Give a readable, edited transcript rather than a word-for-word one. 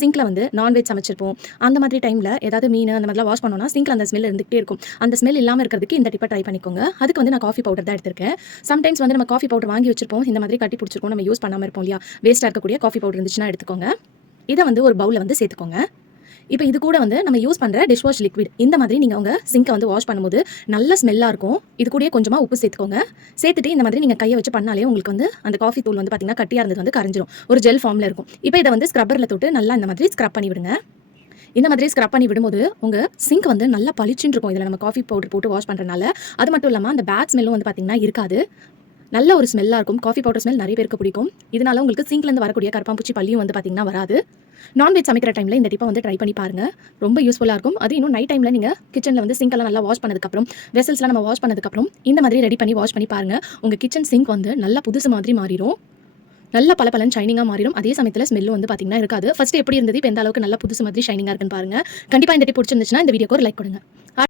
சிங்க்ல வந்து நான்வெஜ் சமைச்சிருப்போம். அந்த மாதிரி டைம்ல ஏதாவது மீன் அந்த மாதிரிலாம் வாஷ் பண்ணோம்னா, சிங்க்ல அந்த ஸ்மெல் இருந்துகிட்டே இருக்கும். அந்த ஸ்மெல் இல்லாம இருக்கிறதுக்கு இந்த டிப்ப ட்ரை பண்ணிக்கோங்க. அதுக்கு வந்து நான் காஃபி பவுடர் தான் எடுத்திருக்கேன். சம்டைம்ஸ் வந்து நம்ம காஃபி பவுடர் வாங்கி வச்சிருப்போம். இந்த மாதிரி கட்டி புடிச்சிருக்கும். நம்ம யூஸ் பண்ணாம இருப்போம் இல்லையா? வேஸ்ட்டா இருக்கக்கூடிய காஃபி பவுடர் இருந்துச்சுன்னா எடுத்துக்கோங்க. இத வந்து ஒரு பவுல்ல வந்து சேர்த்துக்கோங்க. இப்போ இது கூட வந்து நம்ம யூஸ் பண்ற டிஷ் வாஷ் லிக்விட் இந்த மாதிரி நீங்க உங்க சிங்க்க வந்து வாஷ் பண்ணும்போது நல்ல ஸ்மெல்லா இருக்கும். இது கூடயே கொஞ்சமா உப்பு சேர்த்துக்கோங்க. சேர்த்துட்டு இந்த மாதிரி நீங்க கைய வச்சு பண்ணாலே உங்களுக்கு வந்து அந்த காஃபி தூள் வந்து பார்த்தீங்கன்னா கட்டியா இருந்தது வந்து கரைஞ்சிரும். ஒரு ஜெல் ஃபார்ம்ல இருக்கும். இப்போ இத வந்து ஸ்க்ரப்பர்ல தொட்டு நல்லா இந்த மாதிரி ஸ்க்ரப் பண்ணி விடுங்க. இந்த மாதிரி ஸ்க்ரப் பண்ணி விடும்போது உங்க சிங்க் வந்து நல்லா பளிச்சுன்னு இருக்கும். இதுல நம்ம காஃபி பவுடர் போட்டு வாஷ் பண்றனால. அது மட்டும் இல்லாம அந்த பேட் ஸ்மெல்லும் வந்து பார்த்தீங்கன்னா இருக்காது. நல்ல ஒரு ஸ்மெல்லா இருக்கும். காஃபி பவுடர் ஸ்மெல் நிறைய பேருக்கு பிடிக்கும். இதனால உங்களுக்கு சிங்க்ல இருந்து வரக்கூடிய கரப்பான்பூச்சி பல்லியும் வந்து பார்த்தீங்கன்னா வராது. நான்வெஜ் சமைக்கிற டைம்ல இந்த டிப்பை வந்து ட்ரை பண்ணி பாருங்க. ரொம்ப யூஸ்ஃபுல்லா இருக்கும். அது இன்னும் நைட் டைம்ல நீங்க கிச்சன்ல வந்து சிங்க் எல்லாம் நல்லா வாஷ் பண்ணதுக்கப்புறம், வெசல்ஸ்லாம் நம்ம வாஷ் பண்ணதுக்கப்புறம் இந்த மாதிரி ரெடி பண்ணி வாஷ் பண்ணி பாருங்க. உங்க கிச்சன் சிங்க் வந்து நல்லா புதுசு மாதிரி மாறிடும். நல்லா பளபளன்னு ஷைனிங்கா மாறிடும். அதே சமயத்துல ஸ்மெல்லும் வந்து பார்த்தீங்கன்னா இருக்காது. ஃபர்ஸ்ட் எப்படி இருந்தது, இப்போ எந்த அளவுக்கு நல்லா புதுசு மாதிரி ஷைனிங்கா இருக்குன்னு பாருங்க. கண்டிப்பா இந்த டிப் பிடிச்சிருந்துச்சுன்னா இந்த வீடியோக்கு ஒரு லைக் கொடுங்க.